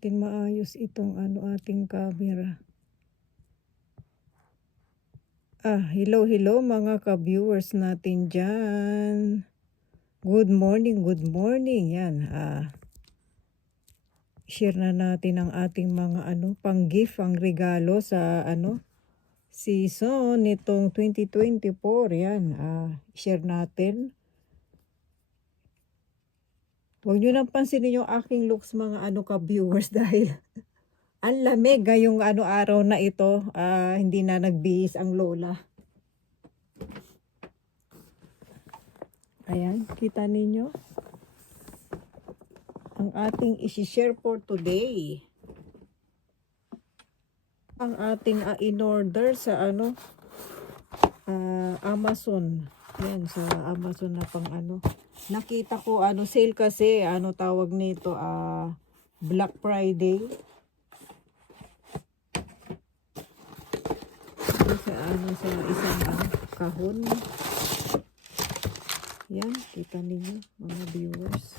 natin maayos itong ating camera. Hello mga ka-viewers natin dyan. Good morning. Yan. Share na natin ang ating mga pang-gift, ang regalo sa season nitong 2024. Yan. Share natin. Huwag nyo nang pansinin yung aking looks mga ka-viewers dahil ang lamig ngayong araw na ito. Hindi na nagbihis ang lola. Ayan, kita ninyo. Ang ating isi-share for today. Ang ating in-order sa Amazon. Yan, sa Amazon na pang Nakita ko sale kasi, tawag nito, Black Friday. Sa isang kahon. Yan, kita ninyo mga viewers.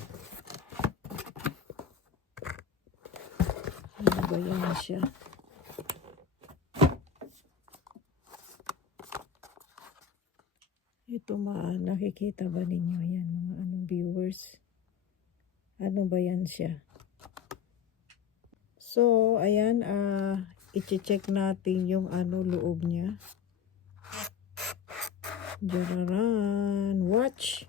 Ano ba yan siya? Ito nakikita ba ninyo yan mga viewers? Ano ba yan siya? So, ayan, i-check natin yung loob niya. Jararan, watch.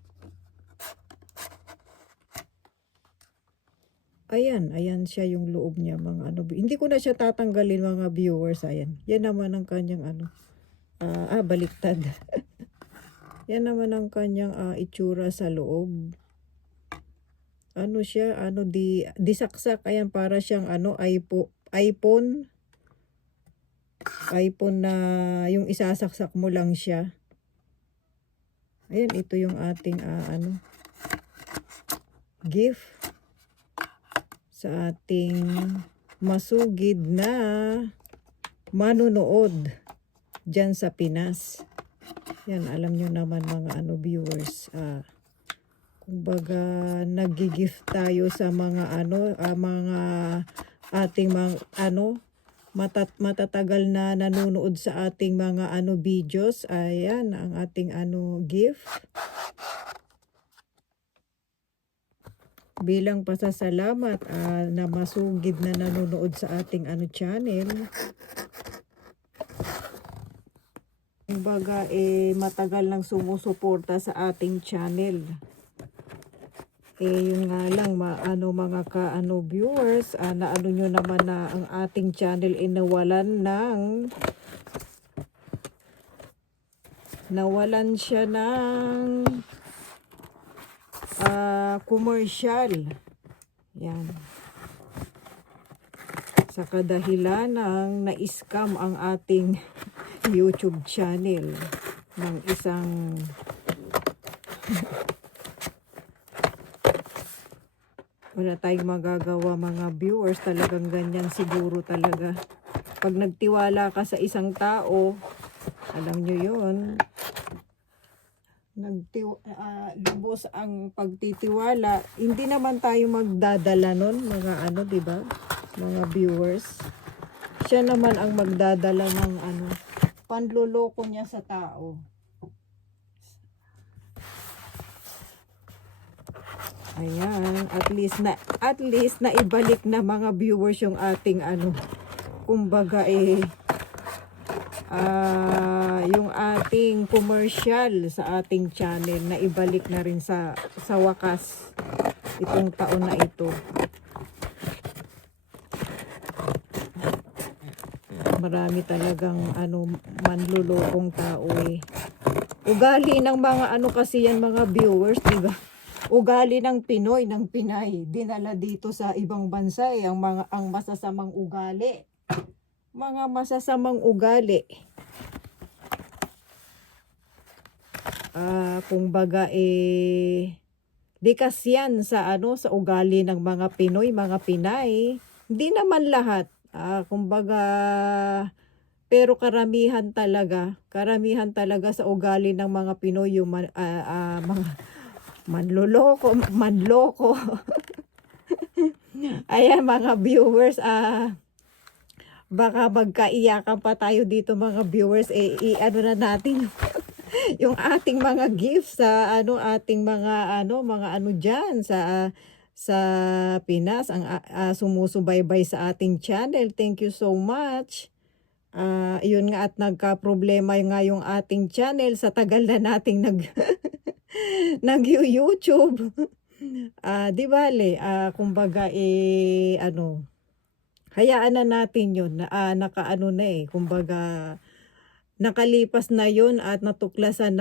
Ayan siya yung loob niya mga Hindi ko na siya tatanggalin mga viewers, ayan. Yan naman ang kanyang baliktad. Yan naman ang kanyang itsura sa loob. Siya, disaksak, ayan, para siyang iPhone na yung isasaksak mo lang siya. Ayan, ito yung ating gift sa ating masugid na manunood dyan sa Pinas. Yan, alam nyo naman mga viewers. Kumbaga, nag-gift tayo sa mga mga ating mga matatagal na nanonood sa ating mga videos. Ayan ang ating gift. Bilang pasasalamat na masugid na nanonood sa ating channel. Kumbaga matagal nang sumusuporta sa ating channel. Yun nga lang mga viewers, nyo naman na ang ating channel nawalan siya ng commercial. Yan. Sa kadahilan ng na-scam ang ating YouTube channel ng isang wala tayong magagawa mga viewers, talagang ganyan siguro talaga. Pag nagtiwala ka sa isang tao, alam nyo yun, lubos ang pagtitiwala, hindi naman tayo magdadala nun mga diba? Mga viewers. Siya naman ang magdadala ng panluloko niya sa tao. Ayan, at least na ibalik na mga viewers yung ating kumbaga yung ating commercial sa ating channel na ibalik na rin sa wakas itong taon na ito. Marami talagang manlulokong tao Ugali ng mga kasi yan mga viewers, diba? Ugali ng Pinoy, ng Pinay, dinala dito sa ibang bansa ang masasamang ugali. Mga masasamang ugali. Kumbaga likas yan sa sa ugali ng mga Pinoy, mga Pinay. Hindi naman lahat. Kumbaga pero karamihan talaga sa ugali ng mga Pinoy yung mga manloko. Ayan mga viewers, baka magkaiyakan pa tayo dito mga viewers, i-ano na natin yung ating mga gifts sa ating mga ano diyan sa Pinas ang sumusubaybay sa ating channel. Thank you so much. Yun nga at nagka-problema nga yung ating channel sa tagal na nating nag-YouTube. Di bale, kumbaga hayaan na natin yun na nakaano na kumbaga nakalipas na yun at natuklasan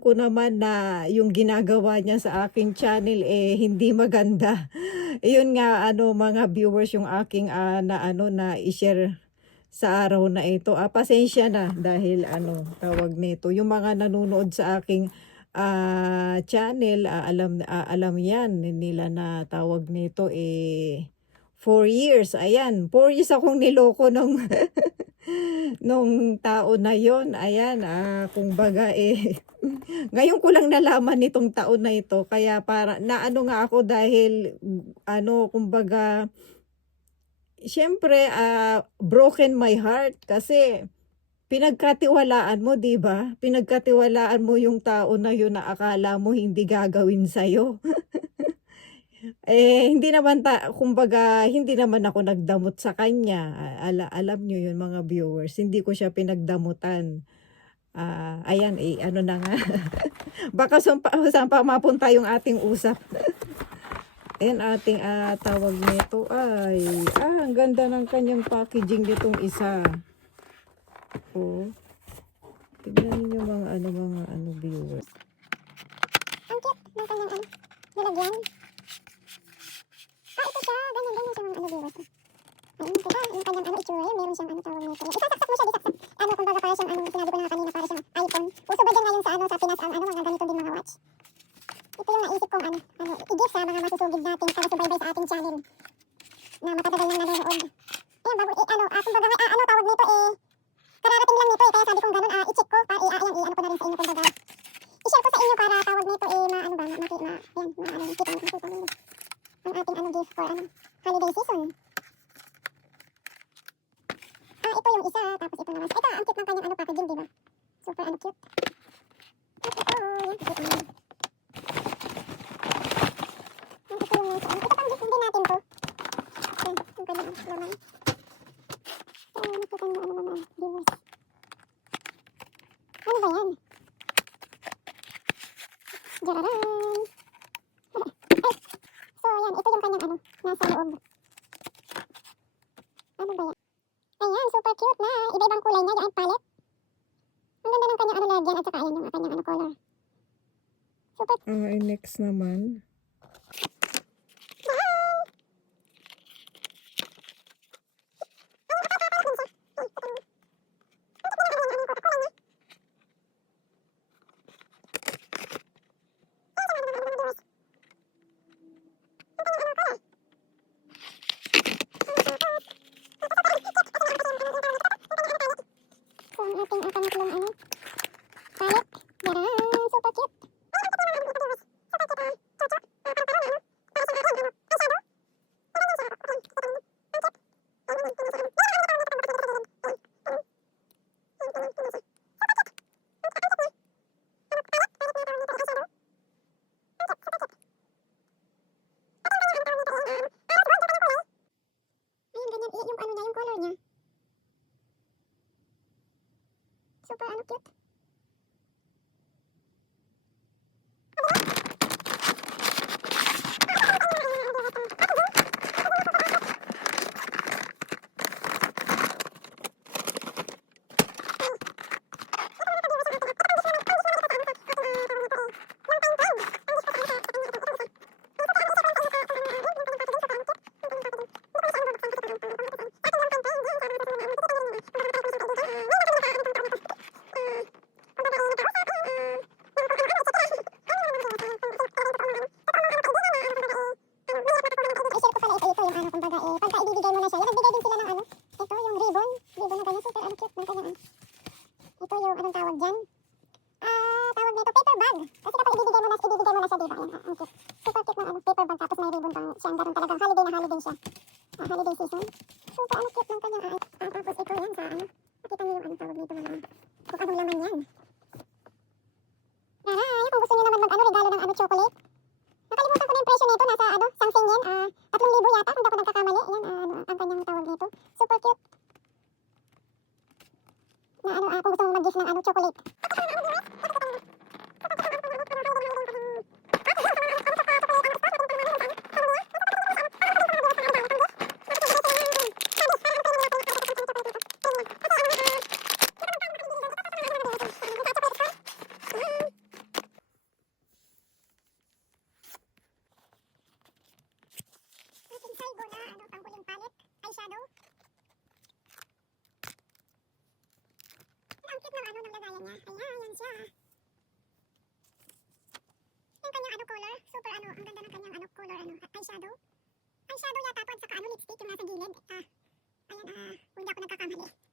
ko naman na yung ginagawa niya sa aking channel hindi maganda. Yun nga mga viewers yung aking na i-share sa araw na ito. Pasensya na dahil tawag nito yung mga nanonood sa aking channel, alam yan nila na tawag nito 4 years. Ayan, 4 years akong niloko nung nung tao na yon. Ayan, kumbaga ngayon ko lang nalaman nitong taon na ito kaya para naano nga ako dahil kumbaga syempre broken my heart kasi pinagkatiwalaan mo, 'di ba? Pinagkatiwalaan mo yung tao na yun na akala mo hindi gagawin sa'yo. Hindi naman kumbaga hindi naman ako nagdamot sa kanya. Alam niyo yun mga viewers, hindi ko siya pinagdamutan. Ayan, ano na nga. Baka saan pa mapunta yung ating usap. Ayan ating tawag nito ay ang ganda ng kanyang packaging nitong isa. Oh. Tignan niyo mga viewers. Ang cute ng kanyang nilagyan. Ito siya, ganyan siya mga viewers. Ayun, diba? Yung kanyang itsura yun, meron siyang tawag nito. Isasaksak mo siya, disaksak. Kumbaga para siyang sinabi ko na kanina, para siyang iPhone. Uso ba dyan ngayon sa sa Pinas ang mga ganito din mga watch? Ito yung naisip kong i-give sa mga masusugid natin para subaybay sa ating channel. Na matatagal nang nanonood. Ayan, bago, kumbaga, tawag nito kararating lang nito kaya sabi kong ganun, i-check ko, ko na rin sa inyo, kumbaga. I-share ko sa inyo para tawag nito ayan, kita mo ang ating gift for holiday season. Ito yung isa, tapos ito naman. Ito, ang cute ng kanyang packaging, diba? Super cute. Yan, cute naman. Ito yung nasa ito pang gift din natin to. Yan, yung kanyang laman. Nakita niyo naman, viewers. Ano ba yan? Jararan! So, yan. Ito yung kanyang nasa loob. Ano ba yan? Ayan, super cute na. Iba-ibang kulay niya. Yan, palette. Ang ganda ng kanyang lagyan at saka ayan yung kanyang color. Super. Next naman. Super cute. Tawag nito paper bag. Kasi kapag ibibigay mo na siya, diba? Ayan, ang cute. Super cute ng paper bag tapos may ribbon pang siyang ganun talagang holiday na holiday siya. Holiday season. Super ano cute ng kanyang eye. Tapos ito yan sa ano. Nakita niyo yung ano tawag nito mga kung ano laman yan. Aray, kung gusto niyo naman mag ano regalo ng ano chocolate. Nakalimutan ko na yung presyo nito. Nasa ano, something yan. 3,000 yata kung di ako nagkakamali. Yan, ano, ang kanyang tawag nito. Super cute. Na ano, kung gusto mong mag-gift ng ano, chocolate. Salgo na, ano, panghuling palette, eyeshadow. Ang cute ng ano, ng lagayan niya. Ayan, yan siya. Yung kanyang ano color, super ano, ang ganda ng kanyang ano color, ano, eyeshadow. Eyeshadow yata to, at saka ano lipstick yung nasa gilid. Ayan, kung hindi ako nagkakamali.